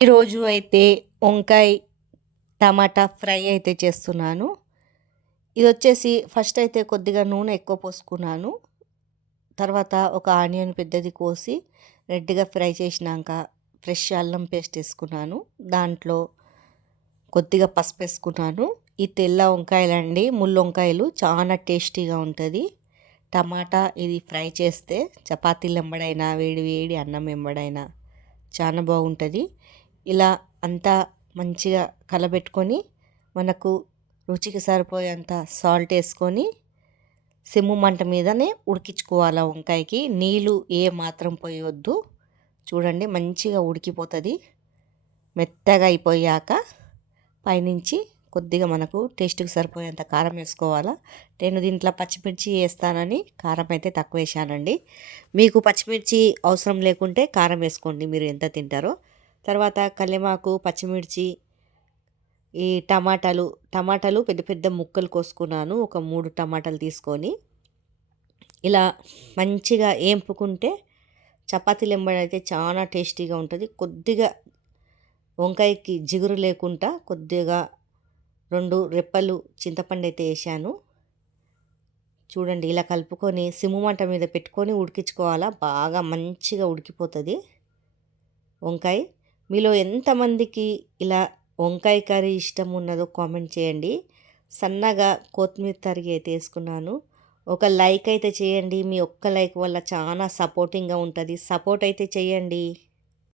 ఈరోజు అయితే వంకాయ టమాటా ఫ్రై అయితే చేస్తున్నాను. ఇదొచ్చేసి ఫస్ట్ అయితే కొద్దిగా నూనె ఎక్కువ పోసుకున్నాను. తర్వాత ఒక ఆనియన్ పెద్దది కోసి రెడ్‌గా ఫ్రై చేసినాక ఫ్రెష్ అల్లం పేస్ట్ ఏసుకున్నాను. దాంట్లో కొద్దిగా పసుపేసుకున్నాను. ఈ తెల్ల వంకాయలండి, ముళ్ళొంకాయలు చాలా టేస్టీగా ఉంటది. టమాటా ఇది ఫ్రై చేస్తే చపాతీలు ఎంబడైనా, వేడి వేడి అన్నం ఎంబడైనా చాలా బాగుంటది. ఇలా అంతా మంచిగా కలబెట్టుకొని మనకు రుచికి సరిపోయేంత సాల్ట్ వేసుకొని సిమ్ము మంట మీదనే ఉడికించుకోవాలి. వంకాయకి నీళ్ళు ఏ మాత్రం పోయొద్దు. చూడండి మంచిగా ఉడికిపోతుంది. మెత్తగా అయిపోయాక పైనుంచి కొద్దిగా మనకు టేస్ట్కి సరిపోయేంత కారం వేసుకోవాలా. నేను దీంట్లో పచ్చిమిర్చి వేస్తానని కారం అయితే తక్కువ వేసానండి. మీకు పచ్చిమిర్చి అవసరం లేకుంటే కారం వేసుకోండి మీరు ఎంత తింటారో. తర్వాత కల్యమాకు, పచ్చిమిర్చి, ఈ టమాటాలు పెద్ద పెద్ద ముక్కలు కోసుకున్నాను. ఒక 3 టమాటాలు తీసుకొని ఇలా మంచిగా ఏంపుకుంటే చపాతీలు ఎంబడైతే చాలా టేస్టీగా ఉంటుంది. కొద్దిగా వంకాయకి జిగురు లేకుండా కొద్దిగా 2 రెప్పలు చింతపండు అయితే వేసాను. చూడండి ఇలా కలుపుకొని సిమ్ము మంట మీద పెట్టుకొని ఉడికించుకోవాలా. బాగా మంచిగా ఉడికిపోతుంది వంకాయ. మీలో ఎంతమందికి ఇలా వంకాయ కర్రీ ఇష్టం ఉన్నదో కామెంట్ చేయండి. సన్నగా కొత్తిమీర తరిగి అయితే వేసుకున్నాను. ఒక లైక్ అయితే చేయండి. మీ ఒక్క లైక్ వల్ల చాలా సపోర్టింగ్గా ఉంటుంది. సపోర్ట్ అయితే చేయండి.